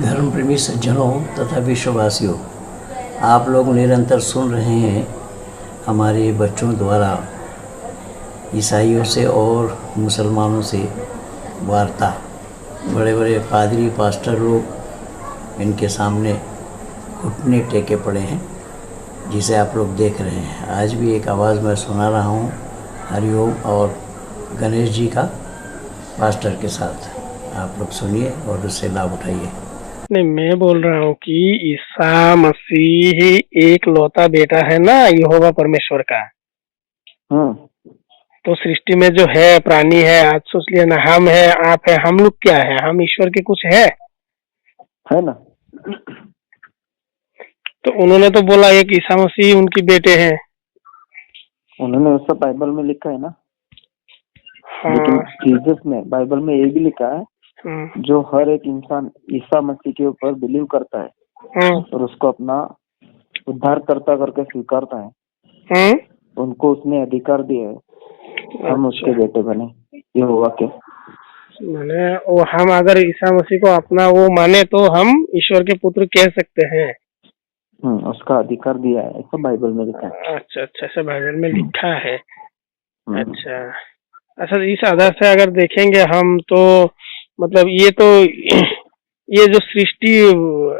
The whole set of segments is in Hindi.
धर्म प्रेमी सज्जनों तथा विश्ववासियों, आप लोग निरंतर सुन रहे हैं हमारे बच्चों द्वारा ईसाइयों से और मुसलमानों से वार्ता। बड़े बड़े पादरी पास्टर लोग इनके सामने घुटने टेके पड़े हैं, जिसे आप लोग देख रहे हैं। आज भी एक आवाज़ मैं सुना रहा हूँ हरिओम और गणेश जी का पास्टर के साथ। आप लोग सुनिए और उससे लाभ उठाइए। नहीं, मैं बोल रहा हूँ कि ईसा मसीह एक लौता बेटा है ना यहोवा परमेश्वर का। तो सृष्टि में जो है प्राणी है, आज सोच लिया ना, हम है, आप है, हम लोग क्या है? हम ईश्वर के कुछ है ना। तो उन्होंने तो बोला एक ईसा मसीह उनकी बेटे हैं। उन्होंने उसका बाइबल में लिखा है ना। हाँ। लेकिन जीसस में बाइबल में ये भी लिखा है, जो हर एक इंसान ईसा मसीह के ऊपर बिलीव करता है और उसको अपना उद्धारकर्ता करके स्वीकारता है, उनको उसने अधिकार दिया है हम उसके बेटे बने। ये हुआ क्या मैंने वो हम अगर ईसा मसीह को अपना वो माने तो हम ईश्वर के पुत्र कह सकते हैं। उसका अधिकार दिया है, ऐसा बाइबल में लिखा है। अच्छा, ऐसा बाइबल में लिखा है। अच्छा, इस आधार से अगर देखेंगे हम तो मतलब ये जो सृष्टि,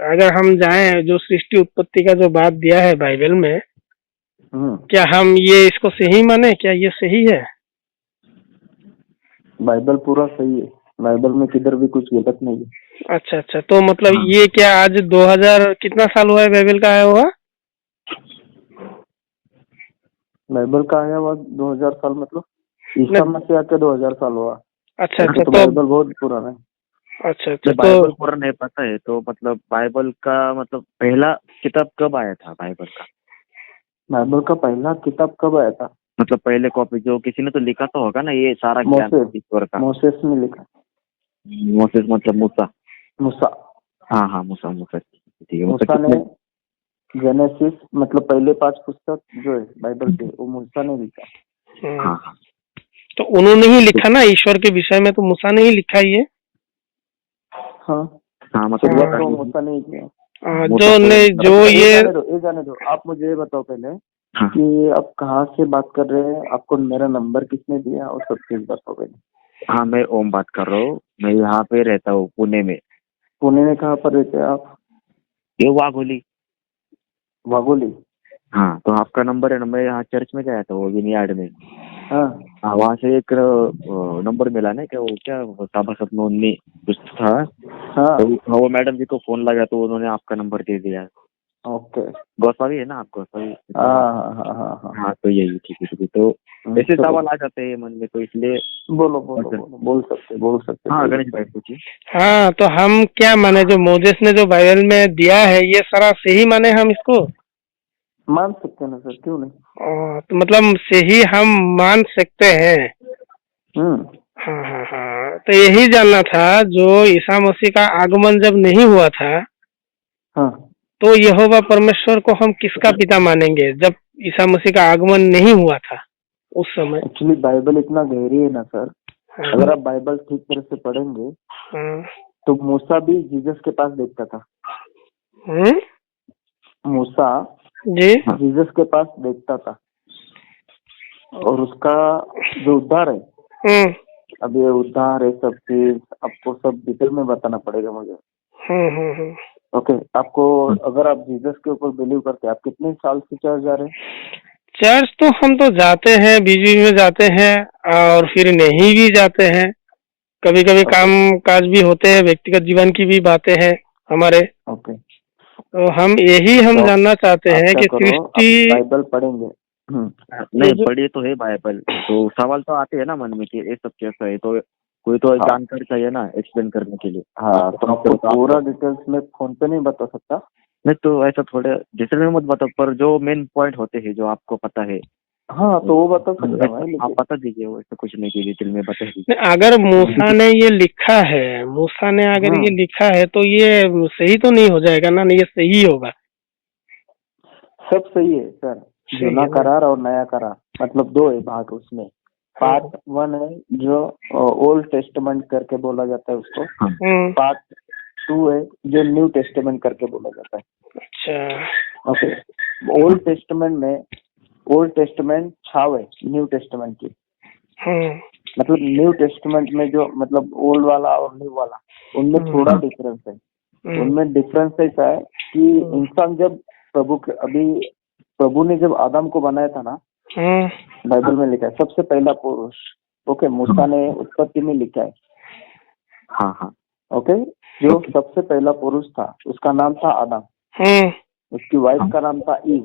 अगर हम जाएं जो सृष्टि उत्पत्ति का जो बात दिया है बाइबल में, क्या हम ये इसको सही माने? क्या ये सही है? बाइबल पूरा सही है, बाइबल में किधर भी कुछ गलत नहीं है। अच्छा, तो मतलब ये क्या आज 2000 कितना साल हुआ है बाइबल का आया हुआ? बाइबल का आया हुआ 2000 साल, मतलब ईसा मसीह के 2000 साल हुआ। अच्छा, तो बाइबल बहुत पुराना है। अच्छा, तो बाइबल पूरा नहीं पता है, तो मतलब बाइबल का मतलब पहला किताब कब आया था? बाइबल का पहला किताब कब आया था? मतलब पहले कॉपी जो किसी ने तो लिखा तो होगा ना, ये सारा ज्ञान ईश्वर का। मोसेस ने लिखा। मोसेस मतलब मूसा। हाँ, मूसा ठीक है। मूसा ने जेनेसिस मतलब पहले 5 पुस्तक जो है बाइबल के, वो मूसा ने लिखा। हाँ, तो उन्होंने ही लिखा ना ईश्वर के विषय में, तो मूसा ने ही लिखा ये। हाँ, मतलब तो मूसा ने किया। जो ये जाने दो। आप मुझे ये बताओ पहले कि आप कहाँ से बात कर रहे हैं, आपको मेरा नंबर किसने दिया, और सब चीज बताओ पहले। हाँ, मैं ओम बात कर रहा हूँ। मैं यहाँ पे रहता हूँ पुणे में। पुणे में कहाँ पर रहते हैं आप? ये वाघोली। हाँ, तो आपका नंबर है ना, मैं यहाँ चर्च में गया था वो विनयार्ड में। हाँ, वहाँ से एक नंबर मिला ना, क्या वो क्या सभासद नोंदनी कुछ था। तो वो मैडम जी को फोन लगा तो उन्होंने आपका नंबर दे दिया। ओके। गोसावी है ना आप? गोसावी। हाँ, तो यही ठीक है। तो ऐसे सवाल आ जाते हैं मन में, तो इसलिए बोल सकते। हाँ, गणेश भाई पूछिए। हाँ, तो हम क्या माने, जो मोजेस ने जो बाइबल में दिया है ये सारा सही माने? हम इसको मान सकते हैं ना सर, क्यों नहीं? तो मतलब सही हम मान सकते हैं। हाँ, तो यही जानना था, जो ईसा मसीह का आगमन जब नहीं हुआ था, तो यहोवा परमेश्वर को हम किसका पिता मानेंगे जब ईसा मसीह का आगमन नहीं हुआ था उस समय? एक्चुअली बाइबल इतना गहरी है ना सर। अगर आप बाइबल ठीक तरह से पढ़ेंगे तो मूसा भी जीसस के पास देखता था। मूसा जी जीसस के पास देखता था, और उसका जो उद्धार है, अब ये उद्धार है, सब चीज आपको सब डिटेल में बताना पड़ेगा मुझे। ओके, आपको अगर आप जीसस के ऊपर बिलीव करते हैं, आप कितने साल से चर्च जा रहे हैं? चर्च तो हम तो जाते हैं, बीच बीच में जाते हैं और फिर नहीं भी जाते हैं। कभी कभी काम काज भी होते हैं, व्यक्तिगत जीवन की भी बातें हैं हमारे। ओके, तो हम जानना चाहते हैं कि सृष्टि बाइबल पढ़ेंगे। नहीं पढ़िए तो है बाइबल, तो सवाल तो आते हैं ना मन में कि ये सब कैसा है, तो कोई तो जानकारी चाहिए ना एक्सप्लेन करने के लिए। हाँ, तो आपको पूरा डिटेल्स में फोन पे नहीं बता सकता। नहीं, तो ऐसा थोड़े डिटेल में मत बताओ, पर जो मेन पॉइंट होते हैं जो आपको पता है। हाँ, तो वो बता सकता है। आप बता दीजिए, वो ऐसा कुछ नहीं कि डिटेल में बता दीजिए। अगर मूसा ने ये लिखा है, ये लिखा है तो ये सही तो नहीं हो जाएगा ना? ये सही होगा। सब सही है सर। जुना करार और नया करार मतलब 2 है भाग उसमें। पार्ट 1 है जो ओल्ड टेस्टमेंट करके बोला जाता है उसको। पार्ट 2 है जो न्यू टेस्टामेंट करके बोला जाता है। अच्छा। ओके, ओल्ड टेस्टामेंट छाव है न्यू टेस्टामेंट की। मतलब न्यू टेस्टामेंट में जो मतलब ओल्ड वाला और न्यू वाला उनमें थोड़ा डिफरेंस है। उनमें डिफरेंस ऐसा है कि इंसान जब प्रभु ने जब आदम को बनाया था ना, बाइबल में लिखा है सबसे पहला पुरुष। ओके, मूसा ने उत्पत्ति में लिखा है। हाँ, ओके, जो सबसे पहला पुरुष था उसका नाम था आदम, उसकी वाइफ का नाम था ईव।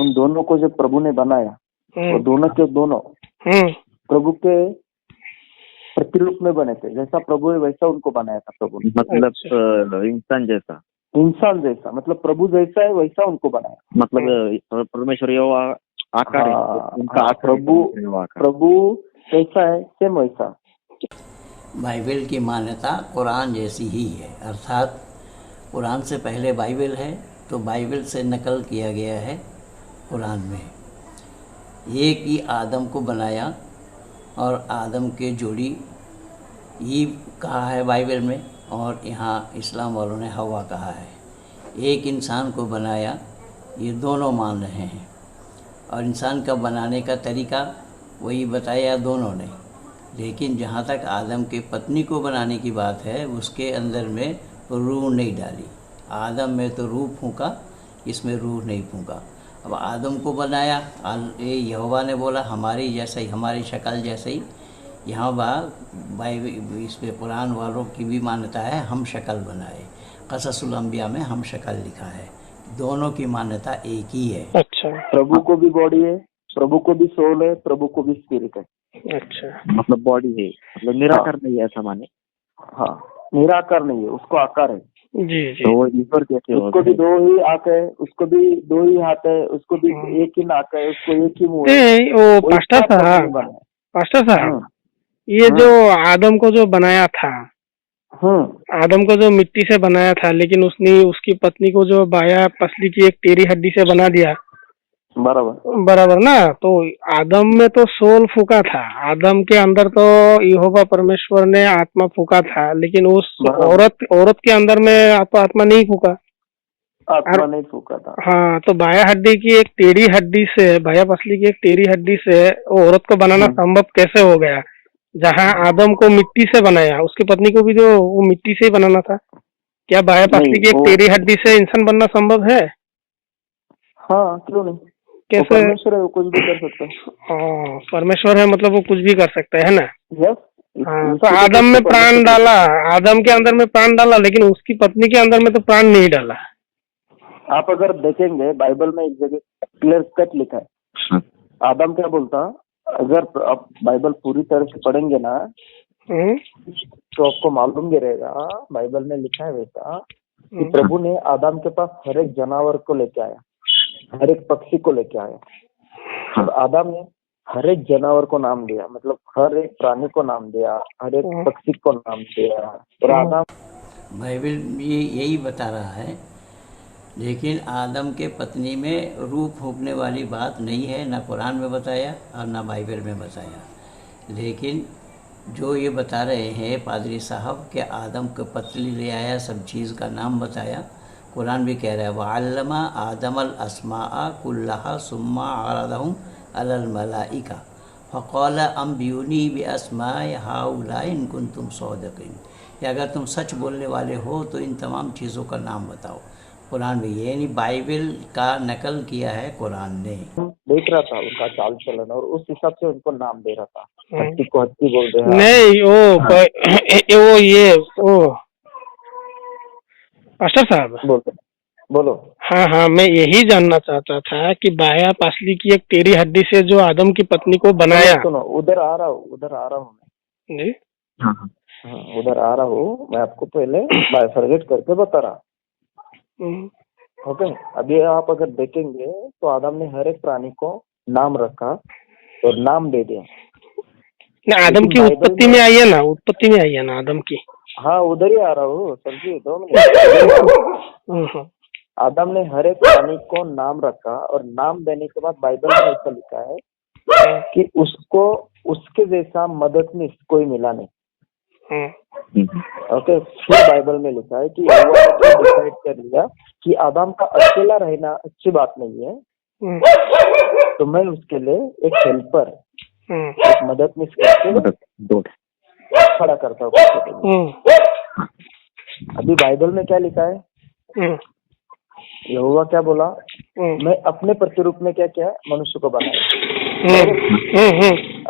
उन दोनों को जब प्रभु ने बनाया, वो दोनों के दोनों प्रभु के प्रतिरूप में बने थे। जैसा प्रभु है वैसा उनको बनाया था प्रभु ने। मतलब इंसान जैसा मतलब प्रभु जैसा है वैसा उनको बनाया। मतलब परमेश्वर आकार है, उनका आकार प्रभु कैसा है सेम वैसा। बाइबल की मान्यता कुरान जैसी ही है, अर्थात कुरान से पहले बाइबल है तो बाइबल से नकल किया गया है कुरान में। एक ही आदम को बनाया और आदम के जोड़ी ईव कहा है बाइबल में, और यहाँ इस्लाम वालों ने हवा कहा है। एक इंसान को बनाया, ये दोनों मान रहे हैं, और इंसान का बनाने का तरीका वही बताया दोनों ने। लेकिन जहाँ तक आदम के पत्नी को बनाने की बात है, उसके अंदर में रूह नहीं डाली। आदम में तो रूह फूंका, इसमें रूह नहीं फूंका। अब आदम को बनाया, यहोवा ने बोला हमारी जैसा ही, हमारी शक्ल जैसे ही। यहाँ बाइबल इसमें कुरान वालों की भी मान्यता है हम शक्ल बनाए। क़ससुल अंबिया में हम शक्ल लिखा है। दोनों की मान्यता एक ही है। अच्छा। प्रभु को भी बॉडी है, प्रभु को भी सोल है, प्रभु को भी स्पिरिट है। अच्छा, मतलब बॉडी है, मतलब निराकार नहीं है ऐसा माने। हाँ, निराकार नहीं है, उसको आकार है। जी। तो वो ईश्वर कैसे हो? उसको भी 2 ही आंख है, उसको भी 2 ही हाथ है, उसको भी एक ही नाक है, उसको एक ही मुंह है। वो पास्टर साहब, ये जो आदम को जो बनाया था, आदम को जो मिट्टी से बनाया था, लेकिन उसने उसकी पत्नी को जो बाया पसली की एक टेढ़ी हड्डी से बना दिया। बराबर ना। तो आदम में तो सोल फूका था, आदम के अंदर तो यहोवा परमेश्वर ने आत्मा फूका था, लेकिन उस औरत के अंदर में आत्मा नहीं फूका। आत्मा नहीं फूका था। हाँ, तो बाया हड्डी की एक टेढ़ी हड्डी से, बाया पसली की एक टेढ़ी हड्डी से वो औरत को बनाना संभव कैसे हो गया? जहाँ आदम को मिट्टी से बनाया, उसकी पत्नी को भी जो वो मिट्टी से ही बनाना था। क्या बाया पसली की एक टेढ़ी हड्डी से इंसान बनना संभव है? हाँ, क्यों नहीं? कैसे? परमेश्वर है, वो कुछ भी कर सकता है। परमेश्वर है, मतलब वो कुछ भी कर सकता है ना। यस। हाँ, तो आदम में प्राण डाला, आदम के अंदर में प्राण डाला, लेकिन उसकी पत्नी के अंदर में तो प्राण नहीं डाला। आप अगर देखेंगे बाइबल में एक जगह क्लियर कट लिखा है। आदम क्या बोलता, अगर आप बाइबल पूरी तरह से पढ़ेंगे ना तो आपको मालूम भी रहेगा, बाइबल में लिखा है वैसा कि प्रभु ने आदम के पास हर एक जानवर को लेके आया, हर एक पक्षी को लेके आया। तो आदम ने हर एक जानवर को नाम दिया, मतलब हर एक प्राणी को नाम दिया, हर एक पक्षी को नाम दिया। और आदम बाइबल ये यही बता रहा है, लेकिन आदम के पत्नी में रूह फूंकने वाली बात नहीं है, ना कुरान में बताया और ना बाइबल में बताया। लेकिन जो ये बता रहे हैं पादरी साहब कि आदम को पतली ले आया, सब चीज़ का नाम बताया, कुरान भी कह रहा है वअल्लमा आदमल अस्माअ कुल्लहा सुम्मा अरदहुम अलल मलाइका फ़क़ाल अंबिऊनी बिअस्माइ हाउलाइ इन कुंतुम सादिक़ीन, कि अगर तुम सच बोलने वाले हो तो इन तमाम चीज़ों का नाम बताओ। कुरान में ये नहीं, बाइबल का नकल किया है कुरान ने। देख रहा था उनका चाल चलन और उस हिसाब से उनको नाम दे रहा था। हत्ती को हत्ती बोल रहे हैं। नहीं, वो पास्टर साहब बोलो। हाँ, मैं यही जानना चाहता था कि बाया पसली की एक टेढ़ी हड्डी से जो आदम की पत्नी को बनाया। सुनो, उधर आ रहा हूँ मैं जी। हाँ, उधर आ रहा हूँ मैं, आपको पहले बाइफरगेट करके बता रहा। ओके, अभी आप अगर देखेंगे तो आदम ने हर एक प्राणी को नाम रखा और नाम दे दिया। ना, आदम की उत्पत्ति में आई है ना, उत्पत्ति में आई है ना आदम की। हाँ, उधर ही आ रहा हूँ, समझिए 2 मिनट। आदम ने हर एक प्राणी को नाम रखा और नाम देने के बाद बाइबल में ऐसा लिखा है कि उसको उसके जैसा मददनीश कोई मिला नहीं। ओके, फिर बाइबल में लिखा है कि यहोवा ने तो डिसाइड कर लिया कि आदम का अकेला रहना अच्छी बात नहीं है, तो मैं उसके लिए एक हेल्पर, एक मददनीश करके खड़ा करता हूँ। अभी बाइबल में क्या लिखा है? यहोवा क्या बोला? मैं अपने प्रतिरूप में क्या किया? मनुष्य को बनाया।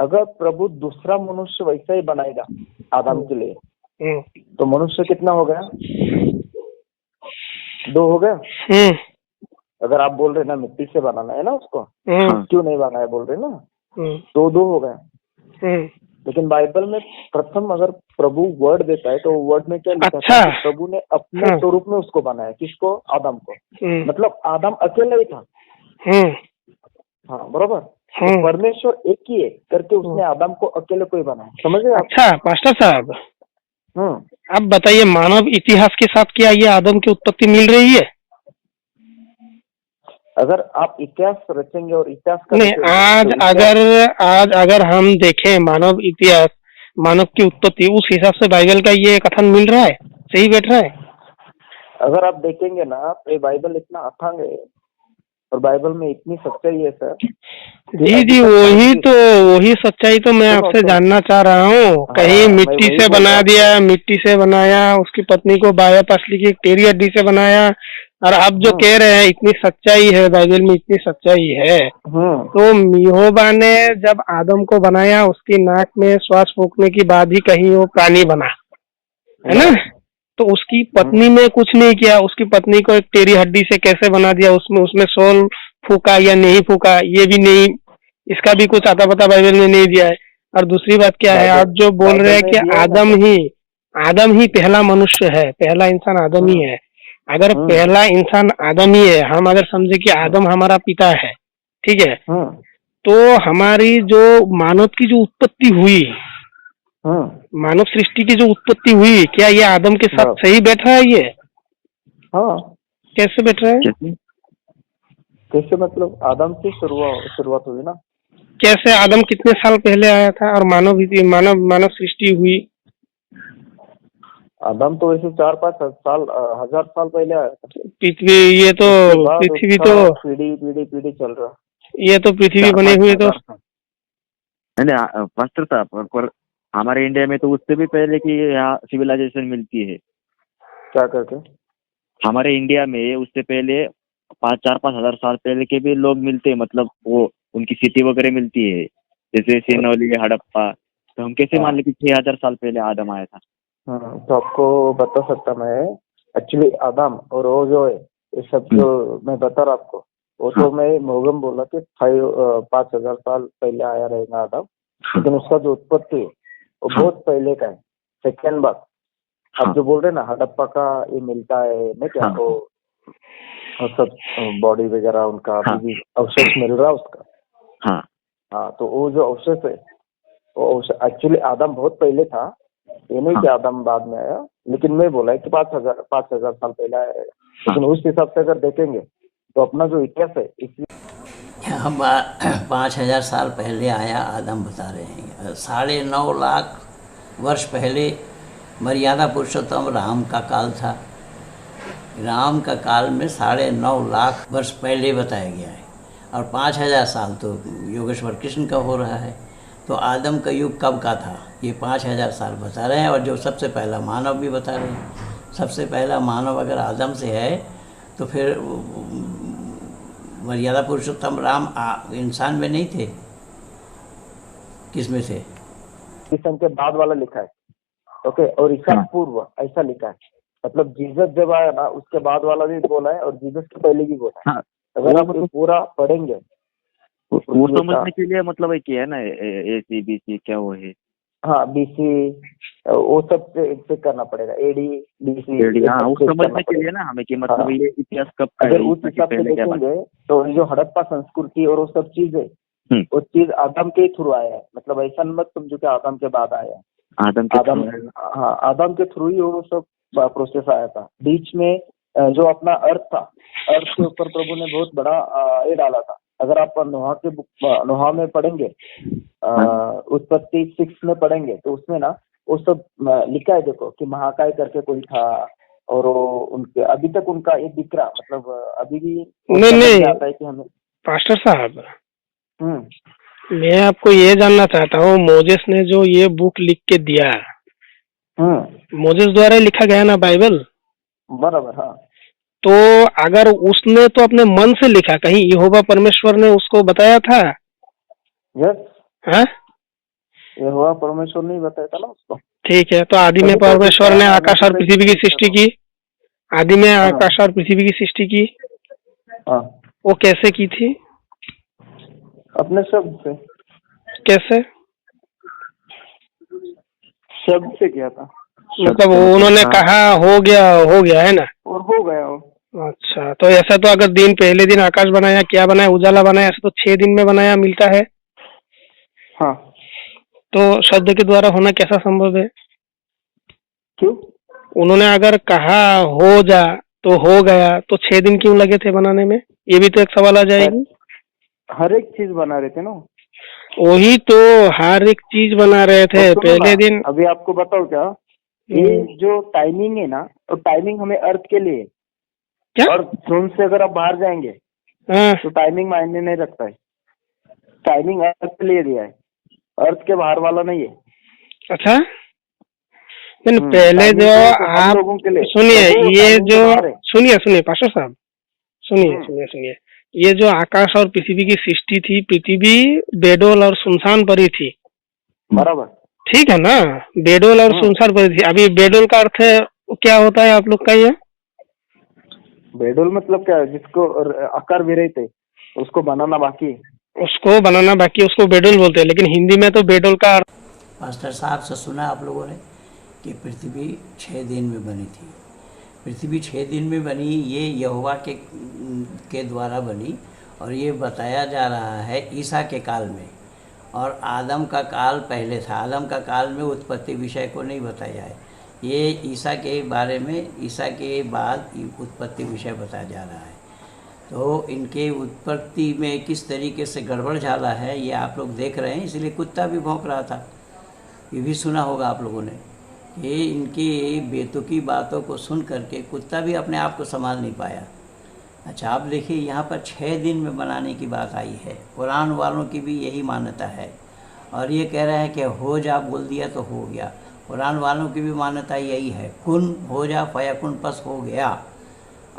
अगर प्रभु दूसरा मनुष्य वैसा ही बनाएगा आदम के लिए, तो मनुष्य कितना हो गया? 2 हो गया। अगर आप बोल रहे ना मिट्टी से बनाना है ना उसको, क्यों नहीं बनाया बोल रहे ना, तो 2 हो गया। लेकिन बाइबल में प्रथम अगर प्रभु वर्ड देता है तो वर्ड में क्या लिखा था? प्रभु ने अपने स्वरूप में उसको बनाया। किसको? आदम को। मतलब आदम अकेला ही था। हाँ, बरोबर। तो परमेश्वर एक ही है करके उसने आदम को अकेले को ही बनाया। समझ गए? अच्छा पास्टर साहब, आप बताइए, मानव इतिहास के साथ क्या ये आदम की उत्पत्ति मिल रही है? अगर आप इतिहास रचेंगे और इतिहास नहीं, आज अगर हम देखें मानव इतिहास, मानव की उत्पत्ति, उस हिसाब से बाइबल का ये कथन मिल रहा है, सही बैठ रहा है? अगर आप देखेंगे ना तो ये बाइबल इतना अथांग है और बाइबल में इतनी सच्चाई है सर। जी, वही सच्चाई तो मैं आपसे जानना चाह रहा हूँ। कहीं मिट्टी से बना दिया, मिट्टी से बनाया, उसकी पत्नी को बाया पसली की टेढ़ी हड्डी से बनाया, और आप जो कह रहे हैं इतनी सच्चाई है, बाइबल में इतनी सच्चाई है, तो यहोवा ने जब आदम को बनाया उसकी नाक में श्वास फूंकने के बाद ही कहीं वो प्राणी बना, है ना? तो उसकी पत्नी ने कुछ नहीं किया, उसकी पत्नी को एक टेढ़ी हड्डी से कैसे बना दिया, उसमें सोल फूका या नहीं फूका, ये भी नहीं, इसका भी कुछ आता पता बाइबल में नहीं दिया है। और दूसरी बात क्या है, आप जो बोल रहे हैं कि आदम ही पहला मनुष्य है, पहला इंसान आदम ही है। अगर पहला इंसान आदम ही है, हम अगर समझे कि आदम हमारा पिता है, ठीक है, तो हमारी जो मानव की जो उत्पत्ति हुई, मानव सृष्टि की जो उत्पत्ति हुई, क्या ये आदम के साथ सही बैठ रहा है ये? कैसे बैठ रहा है? कैसे मतलब? आदम से शुरुआत हुई ना। कैसे? आदम कितने साल पहले आया था और मानव सृष्टि हुई? आदम तो वैसे 4-5 साल, 1000 साल पहले आया था। पृथ्वी, ये तो पृथ्वी तो पीढ़ी चल रहा, ये तो पृथ्वी बने हुए तो पास्टर साहब, पर हमारे इंडिया में तो उससे भी पहले की यहाँ सिविलाइजेशन मिलती है। क्या करके? हमारे इंडिया में उससे पहले 4-5 हजार साल पहले के भी लोग मिलते हैं, मतलब वो उनकी सिटी वगैरह मिलती है, जैसे सिनौली, हड़प्पा। तो हम कैसे मान ले कि 6000 साल पहले आदम आया था? तो आपको बता सकता मैं, एक्चुअली आदम और वो जो है ये सब जो मैं बता रहा आपको, वो तो मैं मोगम बोला कि 5000 साल पहले आया रहेगा आदम, लेकिन उसका जो उत्पत्ति है वो बहुत पहले का है। सेकेंड बात, आप जो बोल रहे ना हड़प्पा का ये मिलता है ना, क्या वो सब बॉडी वगैरह उनका अभी भी अवशेष मिल रहा है उसका। हाँ, तो वो जो अवशेष है वो एक्चुअली आदम बहुत पहले था, ये नहीं कि आदम बाद में आया, लेकिन मैं बोला है कि 5000 साल पहले आया है। लेकिन उस हिसाब से अगर देखेंगे तो अपना जो इतिहास है, इसलिए हम 5000 साल पहले आया आदम बता रहे हैं। 9.5 लाख वर्ष पहले मर्यादा पुरुषोत्तम राम का काल था। राम का काल में 9.5 लाख वर्ष पहले बताया गया है, और 5000 साल तो योगेश्वर कृष्ण का हो रहा है। तो आदम का युग कब का था, ये 5000 साल बता रहे हैं। और जो सबसे पहला मानव भी बता रहे हैं, सबसे पहला मानव अगर आदम से है तो फिर मर्यादा पुरुषोत्तम राम इंसान में नहीं थे, किस में थे? ईसा के बाद वाला लिखा है, ओके, और ईसा पूर्व ऐसा लिखा है। मतलब जीसस जब आया ना उसके बाद वाला भी बोला है और जीसस के पहले भी बोला है। अगर आप पूरा पढ़ेंगे वो समझने के लिए, मतलब क्या है ना, AC BC क्या वो है? हाँ, BC वो सब चेक करना पड़ेगा, AD BC, वो समझने के लिए ना हमें कि मतलब ये इतिहास कब का है। अगर उस हिसाब से देखेंगे तो जो हड़प्पा संस्कृति और वो सब चीज है, वो चीज आदम के थ्रू आया है। मतलब ऐसा मत समझो कि आदम के बाद आया है। आदम के थ्रू ही वो सब प्रोसेस आया था। बीच में जो अपना अर्थ था, अर्थ के ऊपर प्रभु ने बहुत बड़ा ये डाला था, अगर आप नोहा के बुक नोहा में पढ़ेंगे, उत्पत्ति 6 में पढ़ेंगे, तो उसमें ना वो सब लिखा है। देखो कि महाकाय करके कोई था, और वो उनके अभी तक उनका ये दिख रहा, मतलब अभी भी नहीं आता है कि हमें। पास्टर साहब, मैं आपको ये जानना चाहता हूँ, मोजेस ने जो ये बुक लिख के दिया, मोजेस द्वारा लिखा गया ना बाइबल, बराबर, हाँ। तो अगर उसने तो अपने मन से लिखा, कहीं यहोवा परमेश्वर ने उसको बताया था? यस, हाँ, यहोवा परमेश्वर ने बताया था ना उसको। ठीक है, तो आदि में परमेश्वर ने आकाश और पृथ्वी की सृष्टि की, आदि में आकाश और पृथ्वी की सृष्टि की, वो कैसे की थी? अपने शब्द से। कैसे? शब्द से किया था, मतलब उन्होंने कहा हो गया है ना, और हो गया हो। अच्छा, तो ऐसा तो अगर दिन पहले दिन आकाश बनाया, क्या बनाया, उजाला बनाया, ऐसा तो 6 दिन में बनाया मिलता है। हाँ, तो शब्द के द्वारा होना कैसा संभव है? क्यों? उन्होंने अगर कहा हो जा तो हो गया, तो 6 दिन क्यों लगे थे बनाने में? ये भी तो एक सवाल आ जाएगी। हर एक चीज बना रहे थे ना, वही तो, हर एक चीज बना रहे थे पहले दिन। अभी आपको बताओ क्या, ये जो टाइमिंग है ना, तो टाइमिंग हमें अर्थ के लिए क्या? और ड्रोन से अगर आप बाहर जाएंगे तो टाइमिंग मायने नहीं रखता है। टाइमिंग अर्थ के लिए दिया है, अर्थ के बाहर वाला नहीं है। अच्छा, पहले जो आप सुनिए, ये जो सुनिए पास्टर साहब, सुनिए, ये जो आकाश और पृथ्वी की सृष्टि थी, पृथ्वी बेडोल और सुनसान पड़ी थी, बराबर, ठीक है ना? बेडोल और सुनसान पड़ी थी। अभी बेडोल का अर्थ क्या होता है आप लोग का? ये बेडोल मतलब क्या है? जिसको आकार विरहित है, उसको बनाना बाकी है, उसको बेडोल बोलते हैं। लेकिन हिंदी में तो बेडोल का अर्थ, मास्टर साहब से सुना आप लोगों ने कि पृथ्वी 6 दिन में बनी थी। पृथ्वी 6 दिन में बनी, ये यहोवा के द्वारा बनी, और ये बताया जा रहा है ईसा के काल में, और आदम का काल पहले था। आदम का काल में उत्पत्ति विषय को नहीं बताया है, ये ईसा के बारे में, ईसा के बाद उत्पत्ति विषय बताया जा रहा है। तो इनके उत्पत्ति में किस तरीके से गड़बड़ झाला है ये आप लोग देख रहे हैं, इसलिए कुत्ता भी भौंक रहा था। ये भी सुना होगा आप लोगों ने कि इनकी बेतुकी बातों को सुन करके कुत्ता भी अपने आप को संभाल नहीं पाया। अच्छा, आप देखिए यहाँ पर 6 दिन में बनाने की बात आई है। कुरान वालों की भी यही मान्यता है, और ये कह रहे हैं कि हो जा बोल दिया तो हो गया। कुरान वालों की भी मान्यता यही है, कुन हो जा फयकुन, बस हो गया।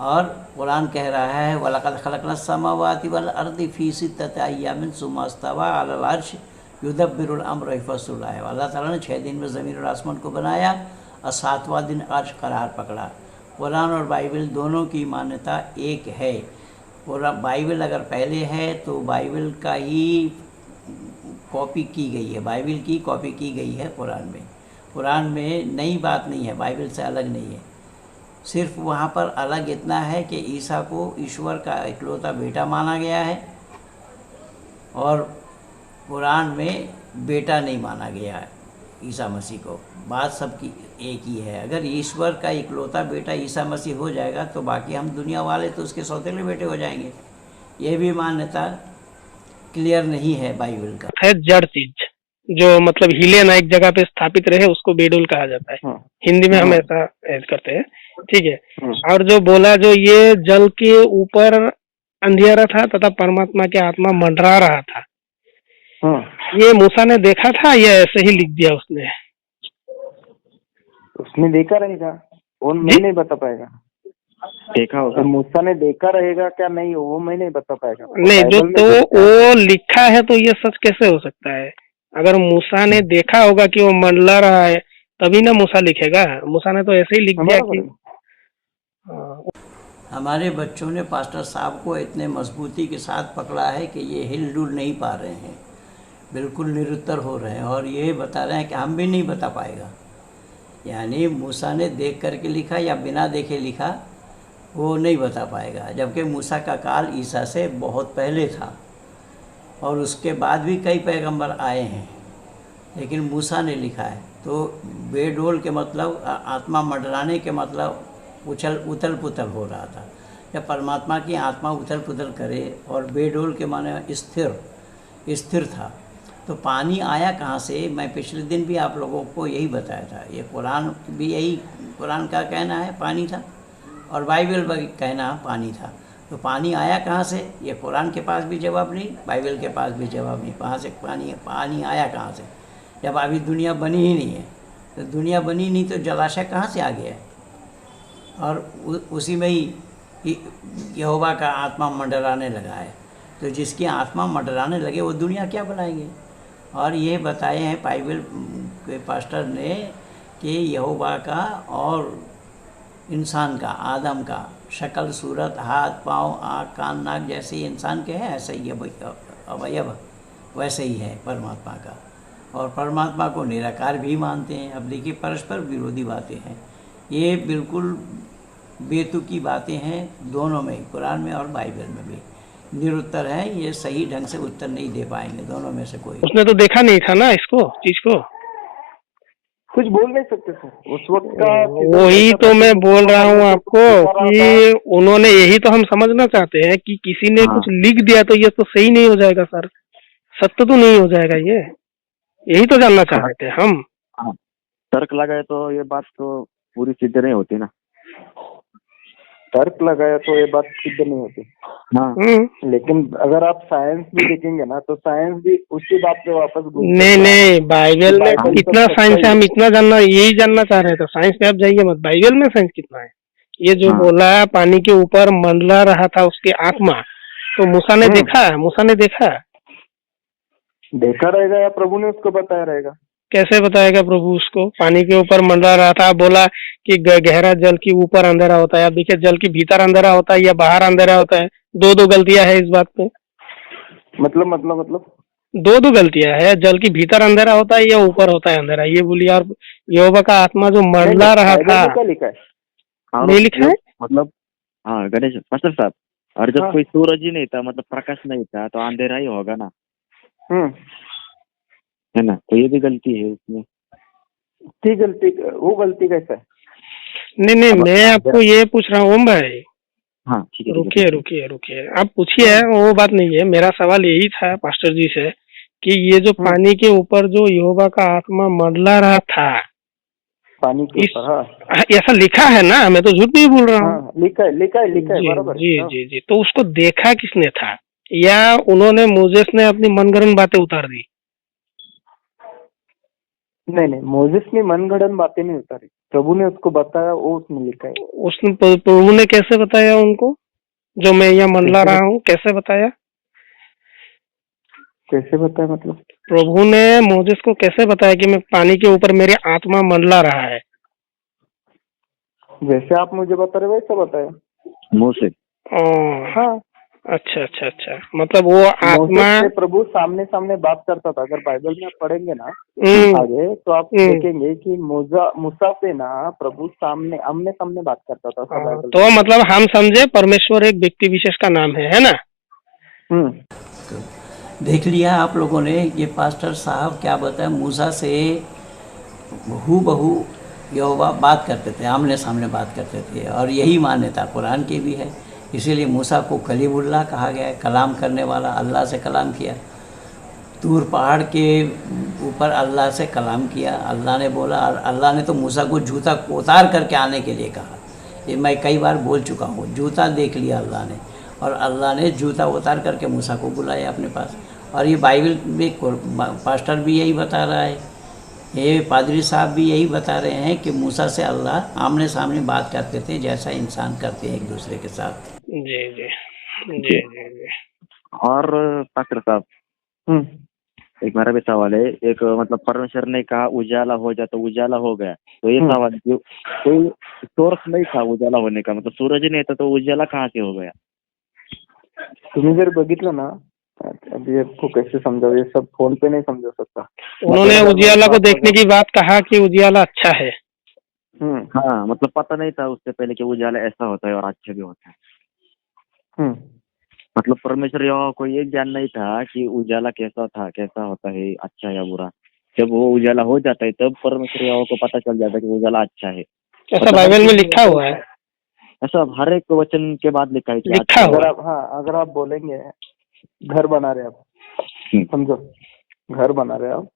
और कुरान कह रहा है वलक़द खलक़नस समावाति वल अर्दि फ़ी सित्तति अय्यामिन सुम्मा इस्तवा अलल अर्श युदब्बिरुल अम्र यफ़स्सुलु आयात। अल्लाह ताला ने 6 दिन में ज़मीन और आसमान को बनाया और 7वां दिन अर्श करार पकड़ा। कुरान और बाइबल दोनों की मान्यता एक है। पूरा बाइबल अगर पहले है तो बाइबल का ही कॉपी की गई है, बाइबल की कॉपी की गई है कुरान में। कुरान में नई बात नहीं है, बाइबल से अलग नहीं है। सिर्फ वहाँ पर अलग इतना है कि ईसा को ईश्वर का इकलौता बेटा माना गया है, और कुरान में बेटा नहीं माना गया है ईसा मसीह को। बात सबकी एक ही है। अगर ईश्वर का इकलौता बेटा ईसा मसीह हो जाएगा तो बाकी हम दुनिया वाले तो उसके सौतेले बेटे हो जाएंगे। ये भी मान्यता क्लियर नहीं है बाइबल का। है जड़ चीज जो मतलब हिले ना एक जगह पे स्थापित रहे, उसको बेडोल कहा जाता है। हिंदी में हम ऐसा ऐड करते हैं, ठीक है। और जो बोला, जो ये जल के ऊपर अंधियारा था तथा परमात्मा की आत्मा मंडरा रहा था, ये मूसा ने देखा था या ऐसे ही लिख दिया उसने? उसने देखा रहेगा, वो मैं नहीं बता पाएगा। देखा होगा, मूसा ने देखा रहेगा क्या नहीं, वो मैं नहीं बता पाएगा। नहीं, जो तो वो लिखा है तो ये सच कैसे हो सकता है? अगर मूसा ने देखा होगा कि वो मंडला रहा है तभी ना मूसा लिखेगा। मूसा ने तो ऐसे ही लिख दिया कि हमारे बच्चों ने पास्टर साहब को इतने मजबूती के साथ पकड़ा है कि ये हिल डुल नहीं पा रहे हैं, बिल्कुल निरुत्तर हो रहे हैं, और ये बता रहे हैं कि हम भी नहीं बता पाएगा। यानी मूसा ने देख करके लिखा या बिना देखे लिखा, वो नहीं बता पाएगा। जबकि मूसा का काल ईसा से बहुत पहले था, और उसके बाद भी कई पैगंबर आए हैं, लेकिन मूसा ने लिखा है। तो बेडोल के मतलब आत्मा मंडराने के मतलब उथल पुथल हो रहा था। जब परमात्मा की आत्मा उथल पुथल करे और बेडोल के माने स्थिर था, तो पानी आया कहाँ से? मैं पिछले दिन भी आप लोगों को यही बताया था। ये कुरान का कहना है पानी था, और बाइबल का कहना पानी था। तो पानी आया कहाँ से? ये कुरान के पास भी जवाब नहीं, बाइबल के पास भी जवाब नहीं। कहाँ से पानी आया कहाँ से? जब अभी दुनिया बनी ही नहीं है, तो दुनिया बनी नहीं तो जलाशय कहाँ से आ गया है? और उसी में ही यहोवा का आत्मा मंडराने लगा है। तो जिसकी आत्मा मंडराने लगे वो दुनिया क्या बनाएंगे? और ये बताए हैं बाइबल के पास्टर ने कि यहोवा का और इंसान का, आदम का शक्ल सूरत, हाथ पाँव आँख कान नाक जैसे ही इंसान के हैं, ऐसे ही अवयव वैसे ही है परमात्मा का। और परमात्मा को निराकार भी मानते हैं। अब देखिए, परस्पर विरोधी बातें हैं ये, बिल्कुल बेतुकी बातें हैं दोनों में, कुरान में और बाइबल में भी निरुत्तर है। ये सही ढंग से उत्तर नहीं दे पाएंगे दोनों में से कोई। उसने तो देखा नहीं था ना इसको, चीज को, कुछ बोल नहीं सकते सर उस वक्त का। वही तो मैं बोल रहा हूँ आपको कि उन्होंने, यही तो हम समझना चाहते हैं कि किसी ने कुछ लिख दिया तो ये तो सही नहीं हो जाएगा सर, सत्य तो नहीं हो जाएगा ये, यही तो जानना चाह रहे थे हम। तर्क लगाए तो ये बात तो पूरी सिद्ध नहीं होती ना। तर्क लगाया तो ये बात सिद्ध नहीं होती। हाँ, लेकिन अगर आप साइंस भी देखेंगे ना, तो साइंस भी उसी बात पे वापस नहीं, बाइबल में कितना साइंस है, हम इतना जानना, यही जानना चाह रहे थे। साइंस पे आप जाइए मत, बाइबल में साइंस कितना है। ये जो बोला है पानी के ऊपर मंडरा रहा था उसकी आत्मा, तो मूसा ने देखा है? मूसा ने देखा रहेगा या प्रभु ने उसको बताया रहेगा? कैसे बताएगा प्रभु उसको? पानी के ऊपर मंडरा रहा था, बोला कि गहरा जल के ऊपर अंधेरा होता है। अब देखिए, जल के भीतर अंधेरा होता है या बाहर अंधेरा होता है? दो गलतियां है इस बात पे। मतलब दो गलतियां है, जल के भीतर अंधेरा होता है या ऊपर होता है अंधेरा, ये बोलिए। और यहोवा का आत्मा जो मंडरा रहा था, क्या लिखा है? नहीं लिखा है? मतलब हाँ गणेश मास्टर साहब, और जब कोई सूरज ही नहीं था, मतलब प्रकाश नहीं था, तो अंधेरा ही होगा ना, है ना? तो ये भी गलती है उसमें। वो गलती कैसा है? नहीं, मैं आपको ये पूछ रहा हूँ ओम भाई। हाँ ठीक है, रुकिए, आप पूछिए, वो बात नहीं है। मेरा सवाल यही था पास्टर जी से कि ये जो पानी के ऊपर जो यहोवा का आत्मा मंडला रहा था, पानी के ऊपर, ऐसा लिखा है ना? मैं तो झूठ नहीं बोल रहा हूँ। लिखा है बराबर। जी। तो उसको देखा किसने था, या उन्होंने मोजेस ने अपनी मनगढ़ंत बातें उतार दी? नहीं, मोजेस ने मनगढ़ंत बातें नहीं उतारी, प्रभु ने उसको बताया, वो उसने लिखा है। उसने, प्रभु ने कैसे बताया उनको? जो मैं यहाँ मंडला रहा हूँ, कैसे बताया? मतलब प्रभु ने मोजेस को कैसे बताया कि मैं पानी के ऊपर मेरी आत्मा मंडला रहा है? जैसे आप मुझे बता रहे वैसा बताया मुंह से। हाँ। अच्छा। मतलब वो आत्मा, प्रभु सामने बात करता था। अगर बाइबल में आप पढ़ेंगे ना आगे, तो आप देखेंगे कि मूसा से ना प्रभु आमने सामने बात करता था। तो मतलब हम समझे परमेश्वर एक व्यक्ति विशेष का नाम है ना? देख लिया आप लोगों ने, ये पास्टर साहब क्या बताया, मूसा से हूबहू यहोवा बात करते थे, आमने सामने बात करते थे। और यही मान्यता कुरान की भी है। इसीलिए मूसा को कलीमुल्लाह कहा गया है, कलाम करने वाला। अल्लाह से कलाम किया, तूर पहाड़ के ऊपर अल्लाह से कलाम किया। अल्लाह ने बोला, और अल्लाह ने तो मूसा को जूता उतार करके आने के लिए कहा। ये मैं कई बार बोल चुका हूँ। जूता देख लिया अल्लाह ने, और अल्लाह ने जूता उतार करके मूसा को बुलाया अपने पास। और ये बाइबल में पास्टर भी यही बता रहा है, ये पादरी साहब भी यही बता रहे हैं कि मूसा से अल्लाह आमने सामने बात करते थे, जैसा इंसान करते हैं एक दूसरे के साथ। जी। और पास्टर साहब, एक मेरा भी सवाल है। एक मतलब परमेश्वर ने कहा उजाला हो जा, तो उजाला हो गया। तो ये सवाल, कोई सोर्स नहीं था उजाला होने का, मतलब सूरज नहीं था, तो उजाला कहाँ से हो गया? तुम्ही जर बघितलं ना, अभी आपको कैसे समझाओ, ये सब फोन पे नहीं समझा सकता। उन्होंने उजियाला को देखने की बात कहा कि उजियाला अच्छा है। हाँ, मतलब पता नहीं था उससे पहले कि उजाला ऐसा होता है और अच्छा भी होता है। मतलब परमेश्वर यहोवा को ये ज्ञान नहीं था कि उजाला कैसा होता है, अच्छा या बुरा। जब वो उजाला हो जाता है, तब परमेश्वर यहोवा को पता चल जाता है कि उजाला अच्छा है। ऐसा बाइबल में लिखा हुआ है। ऐसा हर एक वचन के बाद लिखा है कि लिखा अच्छा हुआ। अगर आप बोलेंगे घर बना रहे आप, समझो घर बना रहे आप,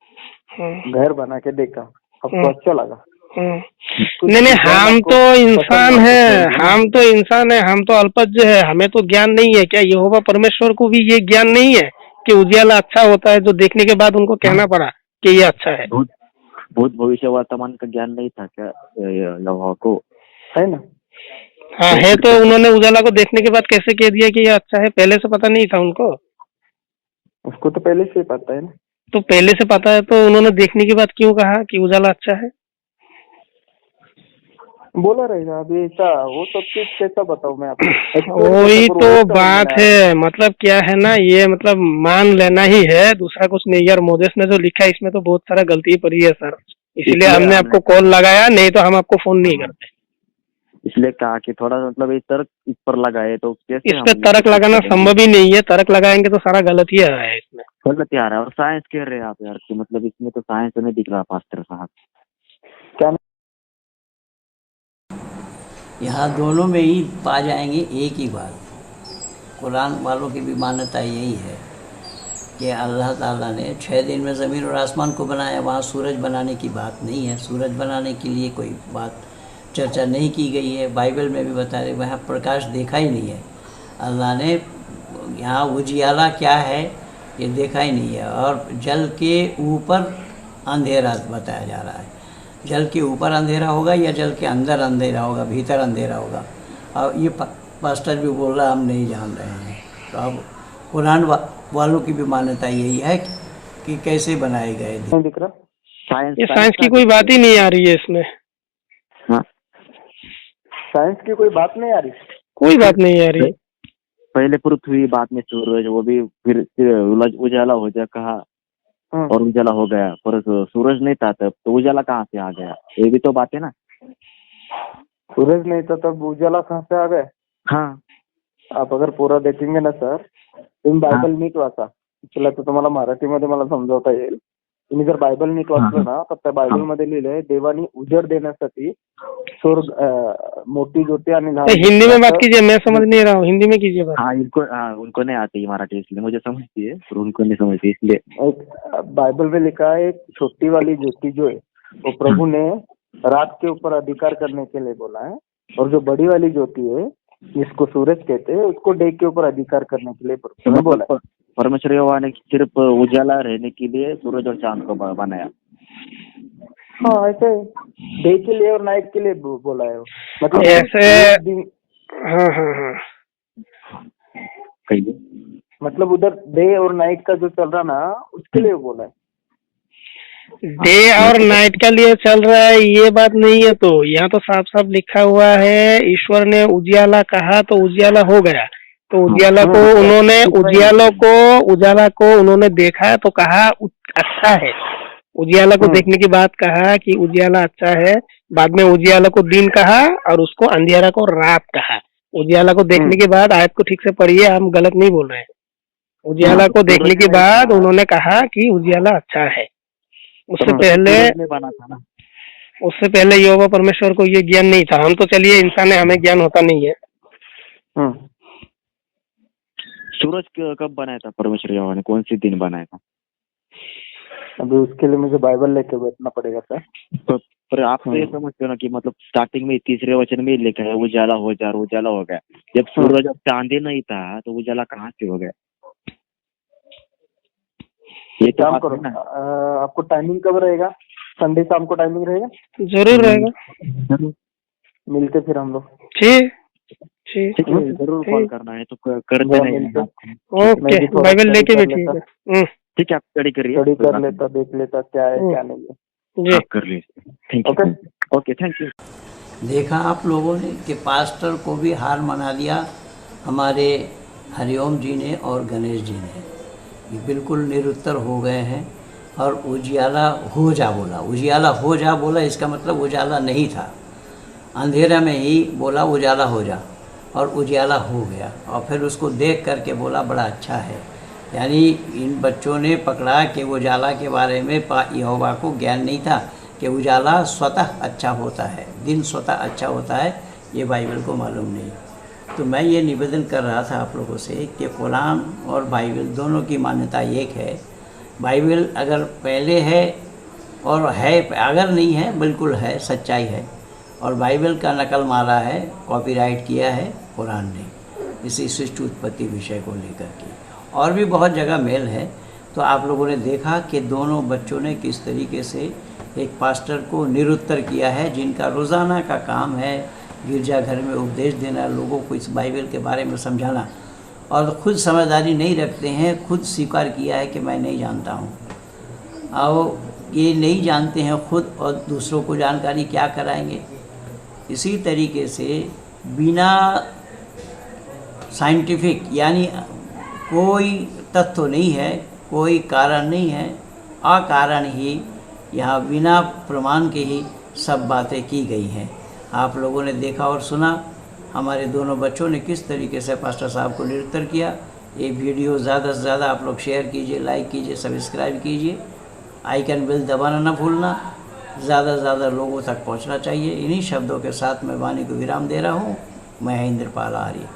घर बना के देखा आपको अच्छा लगा, नहीं, हम तो इंसान है, हम तो इंसान है, हम तो अल्पज्ञ है, हमें तो ज्ञान नहीं है क्या? यहोवा परमेश्वर को भी ये ज्ञान नहीं है कि उजियाला अच्छा होता है, जो देखने के बाद उनको कहना पड़ा कि ये अच्छा है। भूत भविष्य वर्तमान का ज्ञान नहीं था क्या यहोवा को? है ना? हाँ है, तो उन्होंने उजाला को देखने के बाद कैसे कह दिया कि ये अच्छा है? पहले से पता नहीं था उनको? उसको तो पहले से ही पता है ना। तो पहले से पता है तो उन्होंने देखने के बाद क्यों कहा कि उजाला अच्छा है? बोला रहेगा अभी ऐसा, वो सब चीज कैसा बताऊं मैं आपको? वही तो बात है, मतलब क्या है ना, ये मतलब मान लेना ही है, दूसरा कुछ नहीं। यार मोदेश ने जो लिखा है इसमें तो बहुत सारा गलती पड़ी है सर, इसलिए हमने आपको कॉल लगाया, नहीं तो हम आपको फोन नहीं करते। इसलिए कहा कि थोड़ा मतलब ये तर्क इस पर लगाए तो कैसे? इस पे तर्क लगाना संभव ही नहीं है, तर्क लगाएंगे तो सारा गलत ही आ रहा है इसमें। गलत ही आ रहा है। और साइंस कह रहे हैं आप यार कि मतलब इसमें तो साइंस नहीं दिख रहा पास्टर साहब। क्या? यहाँ दोनों में ही पा जाएंगे एक ही बात। कुरान वालों की भी मान्यता यही है कि अल्लाह ताला ने 6 दिन में ज़मीन और आसमान को बनाया। वहाँ सूरज बनाने की बात नहीं है, सूरज बनाने के लिए कोई बात चर्चा नहीं की गई है। बाइबल में भी बता रहे वहाँ प्रकाश देखा ही नहीं है। अल्लाह ने यहाँ उजियाला क्या है ये देखा ही नहीं है। और जल के ऊपर अंधेरा बताया जा रहा है। जल के ऊपर अंधेरा होगा या जल के अंदर अंधेरा होगा, भीतर अंधेरा होगा। और ये पास्टर भी बोल रहा हम नहीं जान रहे हैं। तो अब कुरान वालों की भी मान्यता यही है कि कैसे बनाए गए। दिख रहा ये साइंस की कोई बात ही नहीं आ रही है इसमें। हाँ, साइंस की कोई बात नहीं आ रही, कोई बात नहीं आ रही। पहले पृथ्वी बाद में सूरज, वो भी फिर उजाला हो जाए कहा और उजाला हो गया, पर सूरज नहीं था तब तो उजाला कहाँ से आ गया? ये भी तो बात है ना। सूरज नहीं था तब उजाला कहाँ से आ गया? हाँ, आप अगर पूरा देखेंगे ना सर, तुम्ही बायबल नीट वाचा. तुला तर तुम्हाला मराठीमध्ये मला समजावता येईल. तुम्ही जर बायबल नीट वाचलं ना तर त्या बायबल मध्ये लिहिलंय देवानी उजेड देण्यासाठी स्वर्ग मोठी ज्योती आणि हिंदी में बात कीजिए, मैं समझ नहीं रहा हूँ, हिंदी में कीजिए बात. हाँ उनको नहीं आती मराठी, इसलिए मुझे समझती है पर उनको नहीं समझती, इसलिए बाइबल में लिखा है एक छोटी वाली ज्योति जो है वो प्रभु ने रात के ऊपर अधिकार करने के लिए बोला है, और जो बड़ी वाली ज्योति है जिसको सूरज कहते हैं उसको डे के ऊपर अधिकार करने के लिए बोला है. परमेश्वर यहोवा ने सिर्फ उजाला रहने के लिए सूरज और चांद को बनाया. हाँ ऐसे डे के लिए और नाइट के लिए बोला है, मतलब ऐसे. हाँ हाँ हाँ, कहिए. मतलब उधर डे और नाइट का जो चल रहा ना उसके लिए बोला है. डे और नाइट का लिए चल रहा है ये बात नहीं है. तो यहाँ तो साफ साफ लिखा हुआ है ईश्वर ने उजियाला कहा तो उजियाला हो गया. तो उजियाला को उन्होंने उजाला को उन्होंने देखा तो कहा अच्छा है. उजियाला को देखने के बाद कहा कि उजियाला अच्छा है. बाद में उजियाला को दिन कहा और उसको अंधेरा को रात कहा. उजियाला को देखने के बाद, आयत को ठीक से पढ़िए, हम गलत नहीं बोल रहे हैं. उजियाला को देखने के बाद उन्होंने कहा कि उजियाला अच्छा है. उससे पहले यहोवा परमेश्वर को ये ज्ञान नहीं था. हम तो चलिए इंसान है, हमें ज्ञान होता नहीं है. सूरज कब बनाया था परमेश्वर यहोवा ने, कौन सी दिन बनाया था? अभी उसके लिए मुझे बाइबल लेके बैठना पड़ेगा सर. पर आप तो ये समझते हो ना कि मतलब स्टार्टिंग में तीसरे वचन में लिखा है उजाला हो जा, उजाला हो गया. जब सूरज अब चांदी नहीं था तो उजाला कहाँ से हो गया? ये तो काम करो ना. आपको टाइमिंग कब रहेगा? संडे शाम को टाइमिंग रहेगा? जरूर रहेगा. मिलते फिर हम लोग. ठीक ठीक है, जरूर कॉल करना है तो करते रहेंगे. ओके, बाइबल लेके बैठिएगा. ठीक है, आप स्टडी करिए, स्टडी कर लेता, देख लेता क्या है क्या नहीं है. जी कर लीजिए. Thank you. Okay thank you. देखा आप लोगों ने कि पास्टर को भी हार मना दिया हमारे हरिओम जी ने और गणेश जी ने. ये बिल्कुल निरुत्तर हो गए हैं. और उजियाला हो जा बोला, उजियाला हो जा बोला, इसका मतलब उजाला नहीं था. अंधेरा में ही बोला उजाला हो जा और उजियाला हो गया. और फिर उसको देख करके बोला बड़ा अच्छा है. यानी इन बच्चों ने पकड़ा कि उजाला के बारे में यहोवा को ज्ञान नहीं था कि उजाला स्वतः अच्छा होता है, दिन स्वतः अच्छा होता है, ये बाइबल को मालूम नहीं। तो मैं ये निवेदन कर रहा था आप लोगों से कि कुरान और बाइबल दोनों की मान्यता एक है। बाइबल अगर पहले है और है, अगर नहीं है बिल्कुल है, सच्चाई है। और बाइबल का नकल मारा है, कॉपीराइट किया है कुरान ने, इसी सृष्टि उत्पत्ति विषय को लेकर के। और भी बहुत जगह मेल है। तो आप लोगों ने देखा कि दोनों बच्चों ने किस तरीके से एक पास्टर को निरुत्तर किया है, जिनका रोज़ाना का काम है गिरजाघर में उपदेश देना, लोगों को इस बाइबल के बारे में समझाना, और खुद समझदारी नहीं रखते हैं। खुद स्वीकार किया है कि मैं नहीं जानता हूँ। और ये नहीं जानते हैं खुद, और दूसरों को जानकारी क्या कराएंगे। इसी तरीके से बिना साइंटिफिक, यानी कोई तथ्य नहीं है, कोई कारण नहीं है, अकारण ही यहाँ बिना प्रमाण के ही सब बातें की गई हैं। आप लोगों ने देखा और सुना, हमारे दोनों बच्चों ने किस तरीके से पास्टर साहब को निरुत्तर किया। ये वीडियो ज़्यादा से ज़्यादा आप लोग शेयर कीजिए, लाइक कीजिए, सब्सक्राइब कीजिए, आइकन बेल दबाना ना भूलना। ज़्यादा से ज़्यादा लोगों तक पहुंचना चाहिए। इन्हीं शब्दों के साथ मैं वाणी को विराम दे रहा हूँ। मैं इंद्रपाल आर्य।